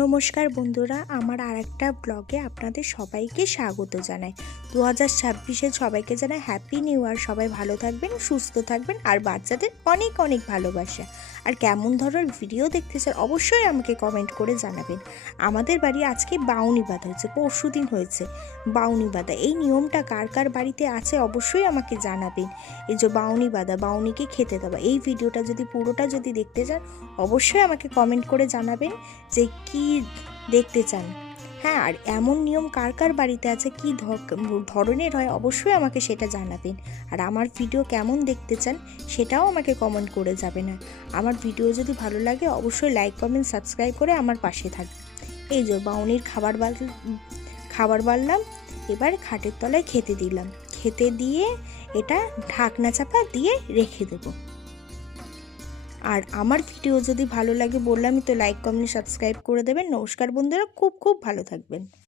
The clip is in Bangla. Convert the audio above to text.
নমস্কার বন্ধুরা, আমার আরেকটা ব্লগে আপনাদের সবাইকে স্বাগত জানাই। 2026-এ সবাইকে জানাই হ্যাপি নিউ ইয়ার। সবাই ভালো থাকবেন, সুস্থ থাকবেন, আর বাচ্চাদের অনেক অনেক ভালোবাসা। আর কেমন ধরনের ভিডিও দেখতে চান অবশ্যই আমাকে কমেন্ট করে জানাবেন। আমাদের বাড়ি আজকে বাউনি বাঁধা হয়েছে, পরশুদিন হয়েছে বাউনি বাঁধা। এই নিয়মটা কার কার বাড়িতে আছে অবশ্যই আমাকে জানাবেন। এই যে বাউনি বাঁধা, বাউনিকে খেতে দেওয়া, এই ভিডিওটা পুরোটা যদি দেখতে চান অবশ্যই আমাকে কমেন্ট করে জানাবেন যে কি দেখতে চান। হ্যাঁ, আর এমন নিয়ম কার কার বাড়িতে আছে, কি ধরনের হয় অবশ্যই আমাকে সেটা জানাবেন। আর আমার ভিডিও কেমন দেখতে চান সেটাও আমাকে কমেন্ট করে যাবেন। আমার ভিডিও যদি ভালো লাগে অবশ্যই লাইক, কমেন্ট, সাবস্ক্রাইব করে আমার পাশে থাকবেন। এই যে বাউনির খাবার বাড়লাম, এবার খাটের তলায় খেতে দিলাম। খেতে দিয়ে এটা ঢাকনা চাপা দিয়ে রেখে দেবো। আর আমার ভিডিও যদি ভালো লাগে বললামই তো, লাইক, কমেন্ট, সাবস্ক্রাইব করে দেবেন। নমস্কার বন্ধুরা, খুব খুব ভালো থাকবেন।